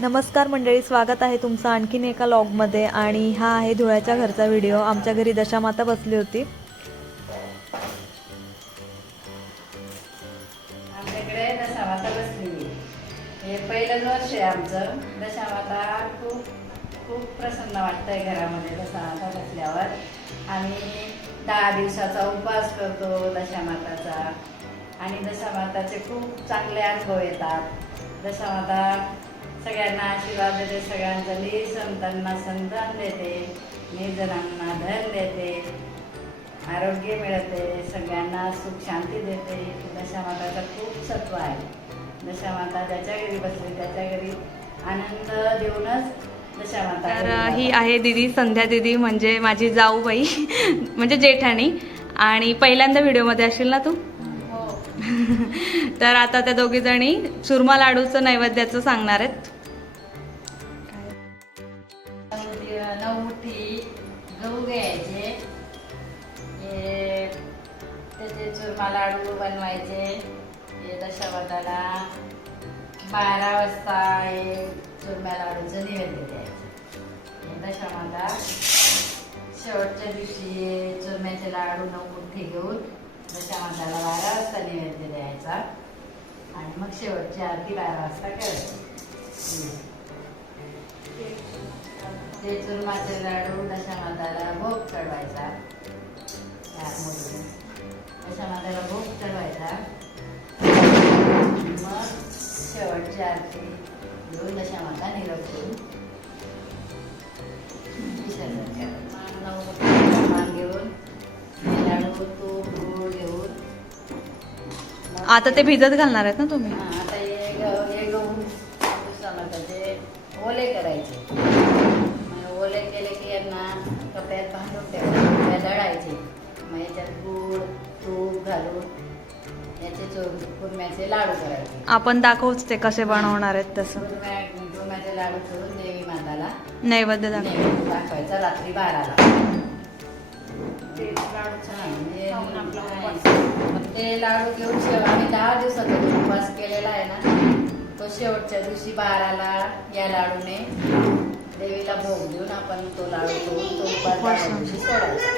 नमस्कार मंडळी, स्वागत आहे तुमचं आणखीन एका लॉगमध्ये. आणि हा आहे धुळ्याच्या घरचा व्हिडिओ. आमच्या घरी दशामाता बसली होती. आमच्याकडे दशामाता बसली. हे पहिलंच वर्ष आहे आमचं. दशामाता खूप खूप प्रसन्न वाटतंय घरामध्ये दशामाता बसल्यावर. आम्ही 10 दिवसाचा उपवास करतो दशामाताचा आणि दशामाताचे खूप चांगले अनुभव येतात. दशामाता सगळ्यांना आशीर्वाद देते, सगळ्यांचा संतांना संतान देते, निर्जनांना धन देते, आरोग्य मिळते, सगळ्यांना सुख शांती देते. दशामाताचं खूप सत्व आहे. दशामाता ज्याच्या घरी बसली त्याच्या घरी आनंद देऊनच दशामाता. तर ही आहे दीदी, संध्या दीदी, म्हणजे माझी जाऊबाई म्हणजे जेठाणी. आणि पहिल्यांदा व्हिडिओमध्ये असशील ना तू? हो. तर आता त्या दोघी जणी चुरमा लाडूचं नैवेद्याचं सांगणार आहेत. नऊ मुठी गहू घ्यायचे, त्याचे चुरमा लाडू बनवायचे. हे दशामाताला 12 वाजता हे चुरम्या लाडूचं नैवेद्य द्यायचं. दशामाता शेवटच्या दिवशी चुरम्याचे लाडू 9 मुठी घेऊन दशामाताला 12 वाजता नैवेद्य द्यायचा आणि मग शेवटची आरती 12 वाजता करायची. ते चुरमाचे लाडू दशामाताला भोग चढवायचा. दशामाताला भोग चढवायचा. मग शेवटची आरती घेऊन दशामाता निरोप करून विसर्जन करायचं. 9 मुठी मान घेऊन लाडू तूप गूळ घेऊन आता ते भिजत घालणार आहेत ना तुम्ही? आता हे गहू दशामाताचे ओले करायचे. ओले केले की यांना कपड्यात बांधून ठेवायचे, दळायचे. मग याच्यात गूळ तूप घालून याचे कुरम्याचे लाडू करायचे. आपण दाखवूच ते कसे बनवणार आहेत तसं. कुरम्याचे लाडू करून देवी माताला नैवेद्य दाखवायचा रात्री 12ला. ते लाडू घेऊन आम्ही 10 दिवसाचा उपवास केलेला आहे ना, तो शेवटच्या दिवशी 12ला या लाडूने देवीला भोग देऊन आपण तो लाडू करून तो उपवास सोडायचा.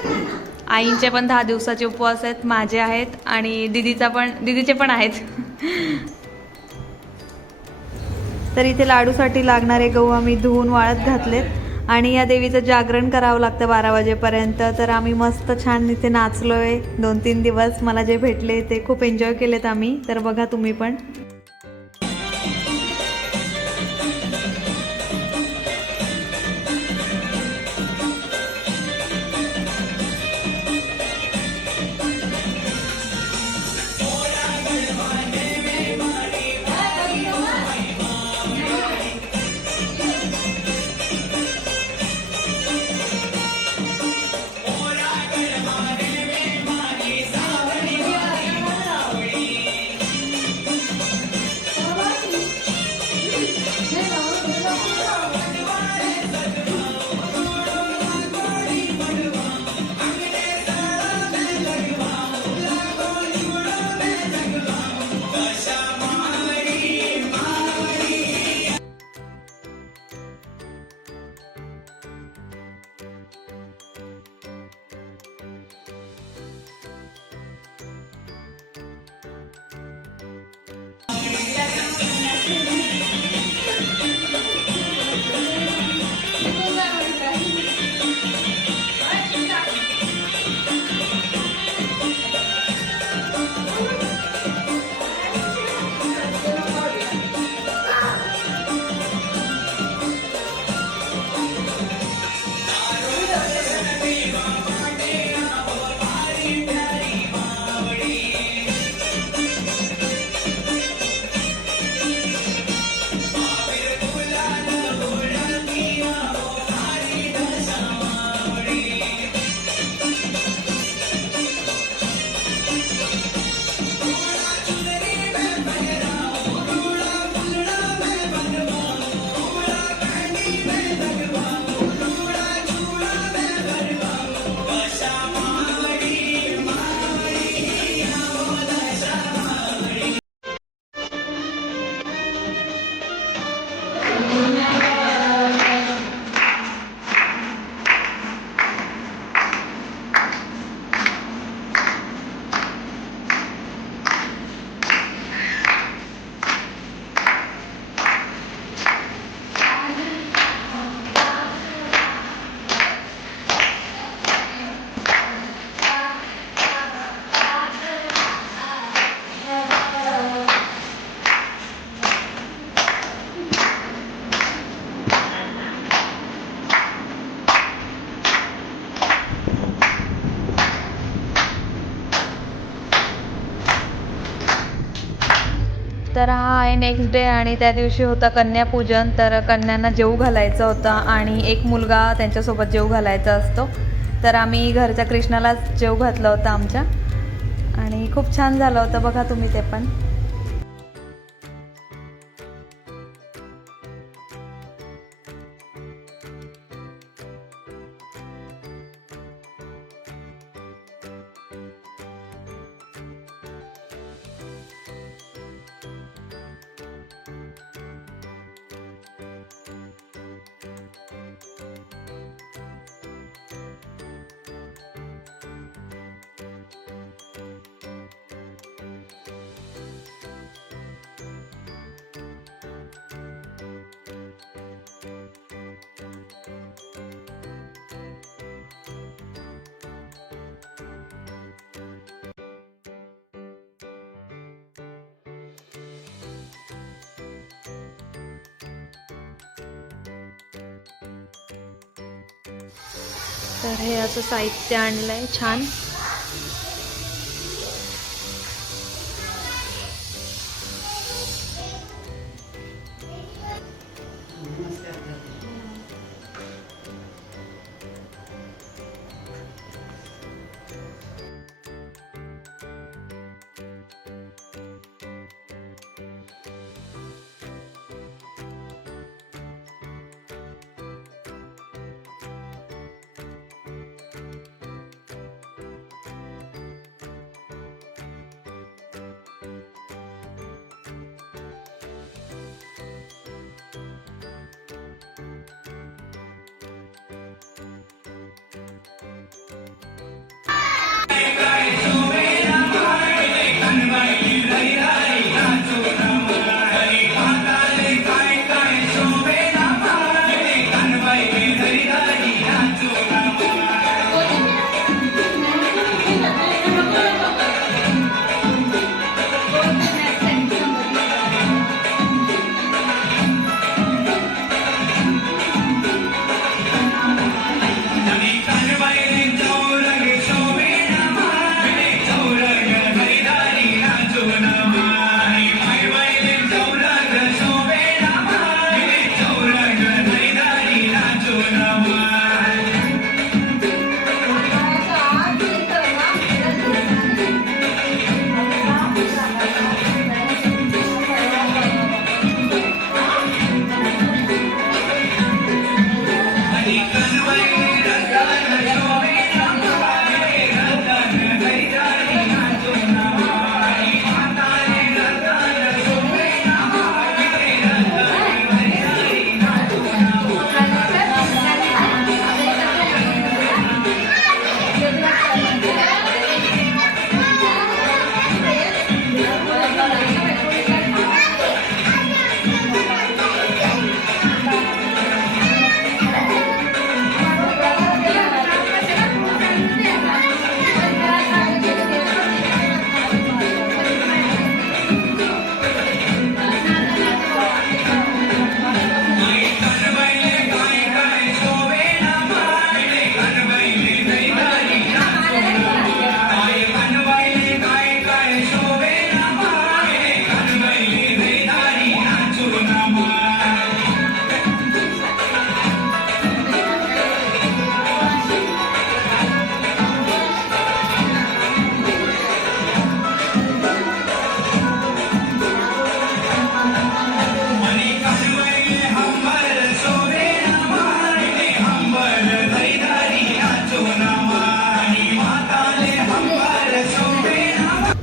आईंचे पण 10 दिवसाचे उपवास आहेत, माझे आहेत आणि दीदीचे पण आहेत. तर इथे लाडूसाठी लागणारे गहू आम्ही धुवून वाळत घातलेत आणि या देवीचं जागरण करावं लागतं 12 वाजेपर्यंत. तर आम्ही मस्त छान इथे नाचलोय 2-3 दिवस. मला जे भेटले ते खूप एन्जॉय केलेत आम्ही. तर बघा तुम्ही पण. तर हा आहे नेक्स्ट डे आणि त्या दिवशी होता कन्यापूजन. तर कन्यांना जेवू घालायचं होतं आणि एक मुलगा त्यांच्यासोबत जेवू घालायचा असतो. तर आम्ही घरच्या कृष्णालाच जेवू घातलं होतं आमच्या आणि खूप छान झालं होतं, बघा तुम्ही ते पण. तर हे असं साहित्य आणलंय छान.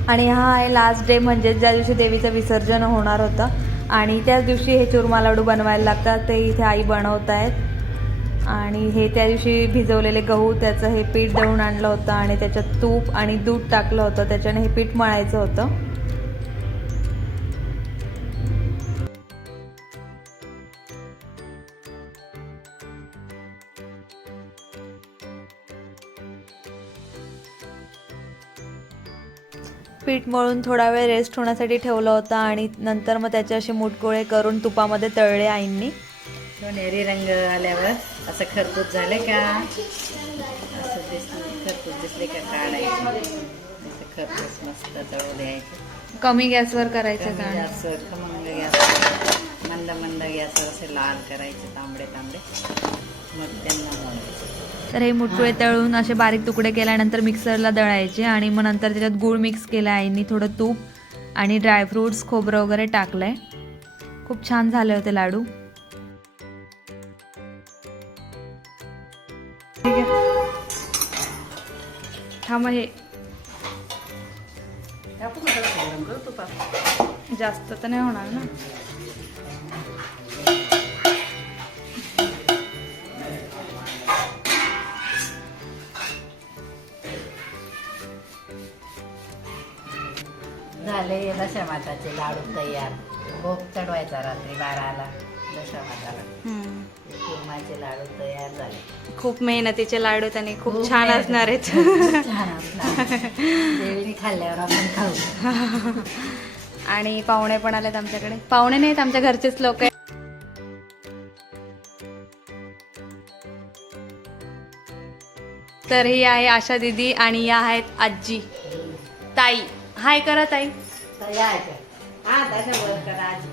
आणि हा आहे लास्ट डे, म्हणजे ज्या दिवशी देवीचं विसर्जन होणार होतं आणि त्याच दिवशी हे चुरमा लाडू बनवायला लागतात. ते इथे आई बनवत आहेत आणि हे त्या दिवशी भिजवलेले गहू, त्याचं हे पीठ दळून आणलं होतं आणि त्याच्यात तूप आणि दूध टाकलं होतं, त्याच्याने हे पीठ मळायचं होतं. पीठ मळून थोडा वेळ रेस्ट होण्यासाठी ठेवलं होतं आणि नंतर मग त्याचे असे मुटगोळे करून तुपामध्ये तळले आईंनी. सोनेरी रंग आल्यावर असं खरपूस झाले का, असं खरपूस दिसले का काढायचे, असं खरपूस मस्त तळू द्यायचं. कमी गॅसवर करायचं कमी का? गॅसवर खमंग गॅसवर मंद मंद गॅसवर असे लाल करायचे तांबडे तांबडे, मग त्यांना मळायचे. तर हे मुटकुळे तळून असे बारीक तुकडे केल्यानंतर मिक्सरला दळायचे आणि मग नंतर त्याच्यात गूळ मिक्स केला आईनी, थोडं तूप आणि ड्रायफ्रुट्स खोबरं वगैरे टाकलंय. खूप छान झाले होते लाडू. ठीक आहे, हा मग हे आपण कसं गरम करू तुपात? जास्त तर नाही होणार ना. झाले दशामाताचे लाडू तयार. भोग चढवायचा रात्री 12ला दशामाताला. पुरणाचे लाडू तयार झाले. खूप मेहनतीचे लाडू त्याने खूप खूप छान मेहनत. असणार आहेत. छान असणार. देवीने खाल्ल्यावर आपण खाऊ. आणि पाहुणे पण आलेत आमच्याकडे. पाहुणे नाहीत, आमच्या घरचेच लोक आहेत. तर ही आहे आशा दीदी आणि या आहेत आजी. ताई हाय करा ताई. तयार कर. हा त्याच्यावर करा आजी.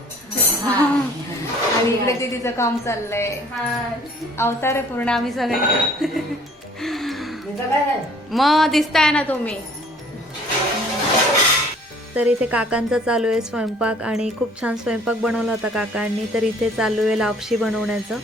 आणि इकडे दीदीचं काम चाललंय. अवतार आहे पूर्ण आम्ही सगळे. तुझं काय झालं? मग दिसताय ना तुम्ही. तर इथे काकांचा चालू आहे स्वयंपाक आणि खूप छान स्वयंपाक बनवला होता काकांनी. तर इथे चालू आहे लापशी बनवण्याचं.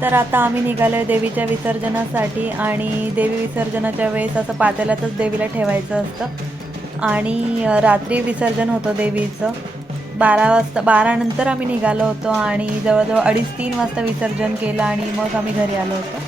तर आता आम्ही निघालोय देवीच्या विसर्जनासाठी. आणि देवी विसर्जनाच्या वेळेस असं पातेल्यातच देवीला ठेवायचं असतं. आणि रात्री विसर्जन होतं देवीचं 12 वाजता. 12 नंतर आम्ही निघालो होतो आणि जवळजवळ 2:30-3 वाजता विसर्जन केलं आणि मग आम्ही घरी आलो होतो.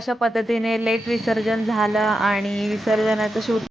अशा पद्धतीने लेट विसर्जन झालं आणि विसर्जनाचं शूट